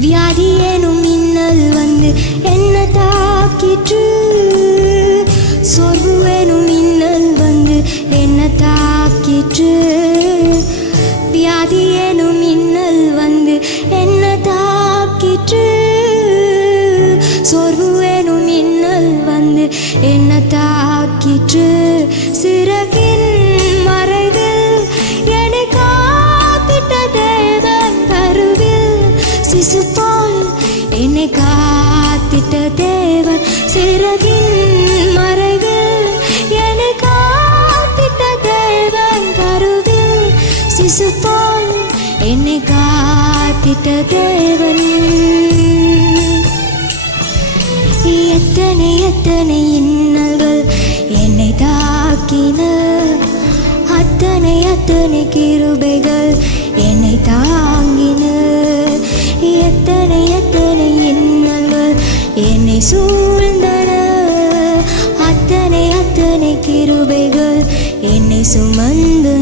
வியாதி எனும் மின்னல் வந்து என்ன தாக்கிற்று. சோர்வு எனும் மின்னல் வந்து என்ன தாக்கிற்று. வியாதி எனும் மின்னல் வந்து என்ன தாக்கிற்று. சோர்வு எனும் மின்னல் வந்து என்ன தாக்கிற்று. சிசு போல் என்னை காத்திட்ட தேவன் சிறகின் மறைவில் என்னை காத்திட்ட தேவன் கருவில். சிசு போல் என்னை காத்திட்ட தேவன். எத்தனை எத்தனை இன்னல்கள் என்னை தாக்கின. அத்தனை அத்தனை கிருபை எத்தனை இன்னங்கள் என்னை சூழ்ந்தன. அத்தனை அத்தனை கிருபைகள். என்னை சுமந்து